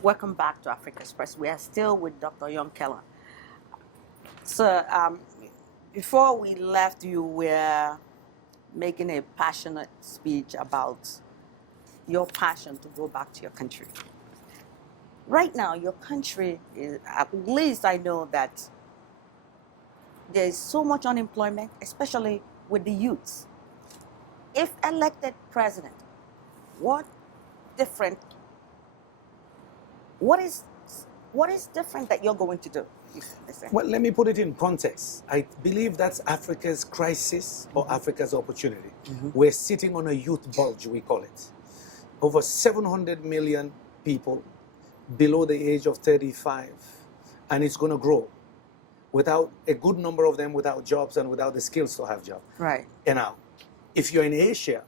Welcome back to Africa Express. We are still with Dr. Yumkella. So, before we left, you were making a passionate speech about your passion to go back to your country. Right now, your country is, at least I know that there is so much unemployment, especially with the youths. If elected president, what different? What is different that you're going to do? Well, let me put it in context. I believe that's Africa's crisis or Africa's opportunity. We're sitting on a youth bulge, we call it. Over 700 million people below the age of 35, and it's going to grow. Without a good number of them without jobs and without the skills to have jobs. Right. And now, if you're in Asia,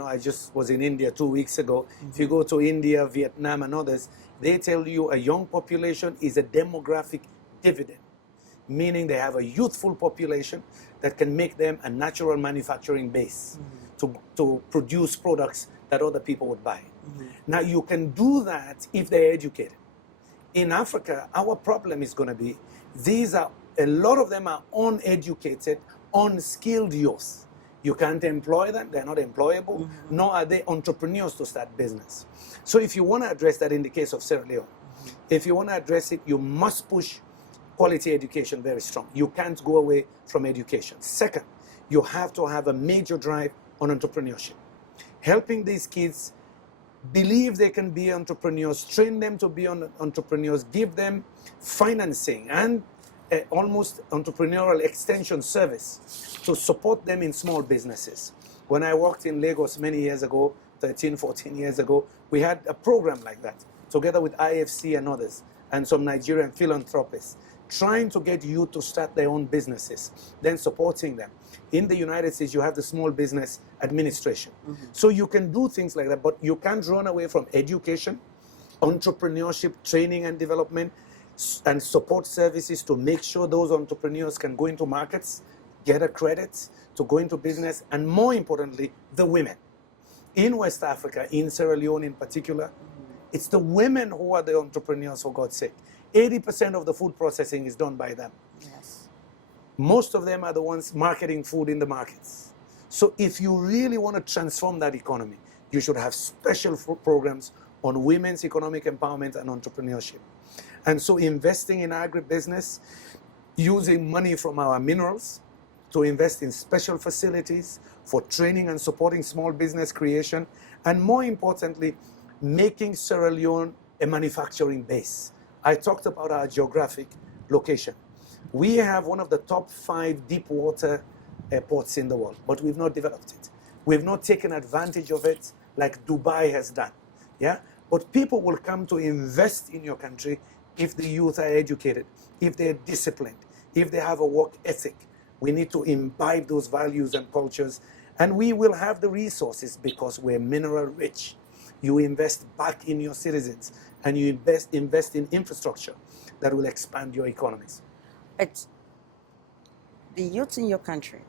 I just was in India 2 weeks ago. If you go to India, Vietnam, and others, they tell you a young population is a demographic dividend, meaning they have a youthful population that can make them a natural manufacturing base to produce products that other people would buy. Now, you can do that if they're educated. In Africa, our problem is going to be a lot of them are uneducated, unskilled youth. You can't employ them, they're not employable, nor are they entrepreneurs to start business. So if you want to address that in the case of Sierra Leone, if you want to address it, you must push quality education very strong. You can't go away from education. Second, you have to have a major drive on entrepreneurship. Helping these kids believe they can be entrepreneurs, train them to be entrepreneurs, give them financing and almost entrepreneurial extension service to support them in small businesses. When I worked in Lagos many years ago, 13, 14 years ago, we had a program like that, together with IFC and others, and some Nigerian philanthropists, trying to get youth to start their own businesses, then supporting them. In the United States, you have the Small Business Administration. So you can do things like that, but you can't run away from education, entrepreneurship, training and development, and support services to make sure those entrepreneurs can go into markets, get a credit to go into business, and more importantly, the women. In West Africa, in Sierra Leone in particular, it's the women who are the entrepreneurs, for God's sake. 80% of the food processing is done by them. Yes. Most of them are the ones marketing food in the markets. So if you really want to transform that economy, you should have special programs on women's economic empowerment and entrepreneurship. And so investing in agribusiness, using money from our minerals to invest in special facilities for training and supporting small business creation, and more importantly, making Sierra Leone a manufacturing base. I talked about our geographic location. We have one of the top 5 deep water ports in the world, but we've not developed it. We've not taken advantage of it like Dubai has done. Yeah? But people will come to invest in your country if the youth are educated, if they're disciplined, if they have a work ethic. We need to imbibe those values and cultures, and we will have the resources because we're mineral rich. You invest back in your citizens, and you invest in infrastructure that will expand your economies. It's the youth in your country.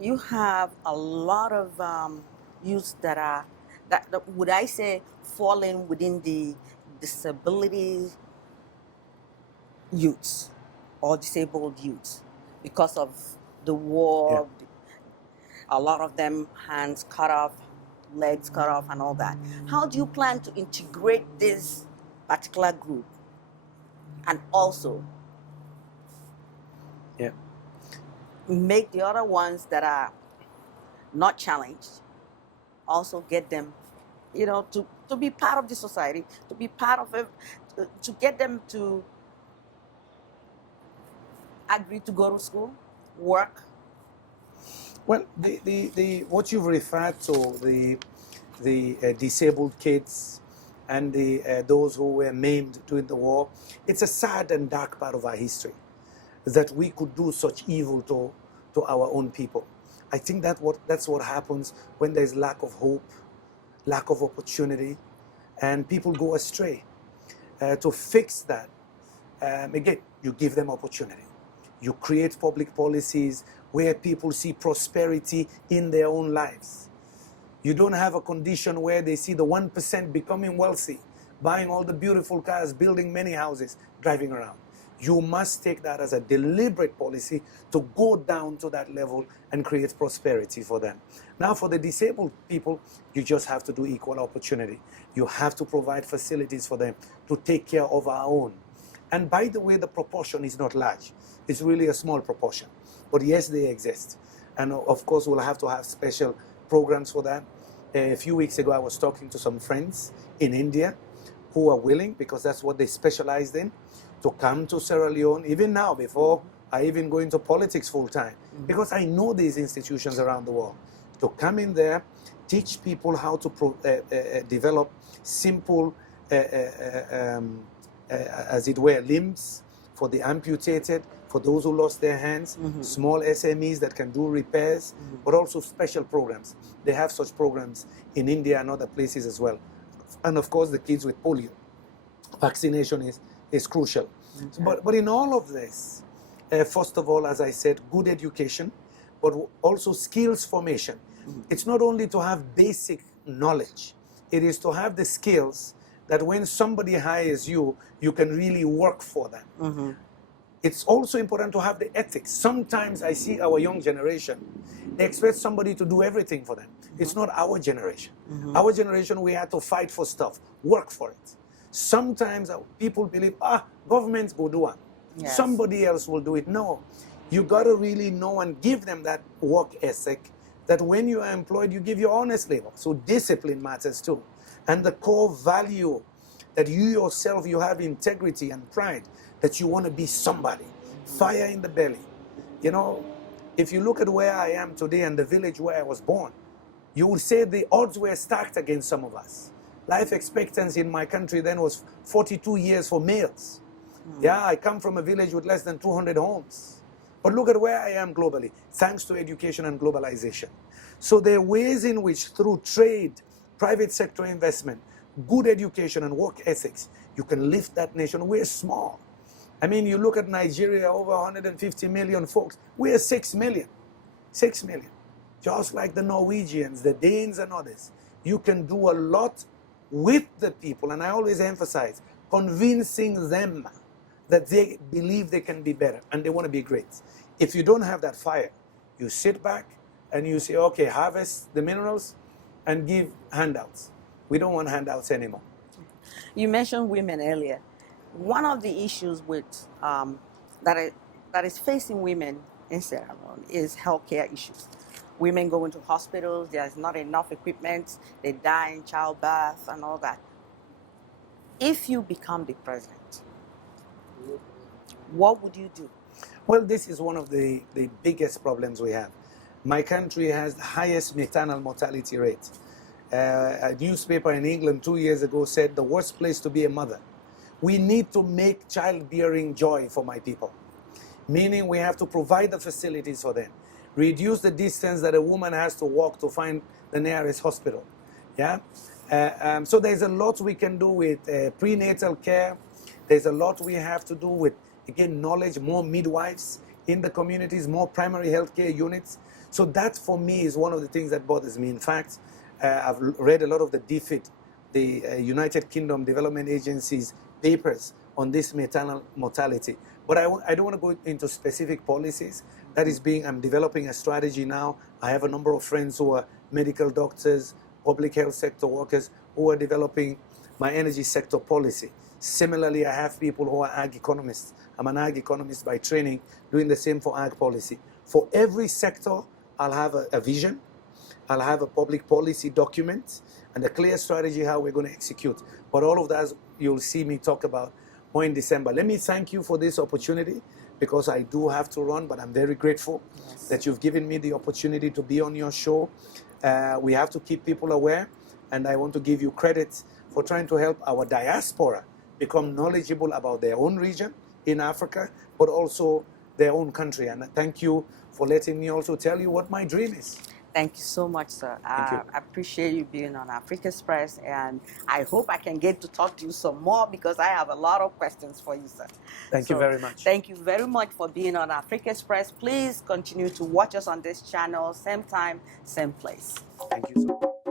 You have a lot of youths that would I say falling within the disability youths or disabled youths because of the war. Yeah. A lot of them hands cut off, legs cut off, and all that. How do you plan to integrate this particular group and also make the other ones that are not challenged also get them, to be part of the society, to be part of it, to get them to agree to go to school, work? Well, the what you've referred to, the disabled kids and those who were maimed during the war, it's a sad and dark part of our history that we could do such evil to our own people. I think that's what happens when there's lack of hope, lack of opportunity, and people go astray. To fix that, again, you give them opportunity. You create public policies where people see prosperity in their own lives. You don't have a condition where they see the 1% becoming wealthy, buying all the beautiful cars, building many houses, driving around. You must take that as a deliberate policy to go down to that level and create prosperity for them. Now, for the disabled people, you just have to do equal opportunity. You have to provide facilities for them to take care of our own. And by the way, the proportion is not large. It's really a small proportion. But yes, they exist. And of course, we'll have to have special programs for that. A few weeks ago, I was talking to some friends in India who are willing, because that's what they specialized in, to come to Sierra Leone, even now, before I even go into politics full time, because I know these institutions around the world, to come in there, teach people how to develop simple, as it were, limbs for the amputated, for those who lost their hands, small SMEs that can do repairs, but also special programs. They have such programs in India and other places as well. And of course, the kids with polio. Vaccination is crucial. Okay. But in all of this, first of all, as I said, good education, but also skills formation. It's not only to have basic knowledge, it is to have the skills that when somebody hires you, you can really work for them. It's also important to have the ethics. Sometimes I see our young generation, they expect somebody to do everything for them. It's not our generation. Our generation, we had to fight for stuff, work for it. Sometimes people believe, governments go do it. Yes. Somebody else will do it. No, you got to really know and give them that work ethic, that when you are employed, you give your honest labor. So discipline matters too. And the core value that you yourself, you have integrity and pride, that you want to be somebody. Fire in the belly. You know, if you look at where I am today and the village where I was born, you would say the odds were stacked against some of us. Life expectancy in my country then was 42 years for males. Yeah, I come from a village with less than 200 homes. But look at where I am globally, thanks to education and globalization. So there are ways in which, through trade, private sector investment, good education and work ethics, you can lift that nation. We're small. I mean, you look at Nigeria, over 150 million folks. We're 6 million. 6 million. Just like the Norwegians, the Danes and others. You can do a lot with the people, and I always emphasize, convincing them that they believe they can be better and they want to be great. If you don't have that fire, you sit back and you say, okay, harvest the minerals and give handouts. We don't want handouts anymore. You mentioned women earlier. One of the issues with that is facing women in Sierra Leone is healthcare issues. Women go into hospitals, there's not enough equipment, they die in childbirth and all that. If you become the president, what would you do? Well, this is one of the biggest problems we have. My country has the highest maternal mortality rate. A newspaper in England 2 years ago said the worst place to be a mother. We need to make childbearing joy for my people, meaning we have to provide the facilities for them, reduce the distance that a woman has to walk to find the nearest hospital. Yeah. So there's a lot we can do with prenatal care. There's a lot we have to do with, again, knowledge, more midwives in the communities, more primary healthcare units. So that, for me, is one of the things that bothers me. In fact, I've read a lot of the DFID, the United Kingdom Development Agency's papers on this maternal mortality. But I don't want to go into specific policies. That is I'm developing a strategy now. I have a number of friends who are medical doctors, public health sector workers, who are developing my energy sector policy. Similarly, I have people who are ag economists. I'm an ag economist by training, doing the same for ag policy. For every sector, I'll have a vision. I'll have a public policy document and a clear strategy how we're going to execute. But all of that, you'll see me talk about more in December. Let me thank you for this opportunity, because I do have to run, but I'm very grateful that you've given me the opportunity to be on your show. We have to keep people aware, and I want to give you credit for trying to help our diaspora become knowledgeable about their own region in Africa, but also their own country. And thank you for letting me also tell you what my dream is. Thank you so much, sir. Thank you. I appreciate you being on Africa Express, and I hope I can get to talk to you some more because I have a lot of questions for you, sir. Thank you very much. Thank you very much for being on Africa Express. Please continue to watch us on this channel, same time, same place. Thank you so much.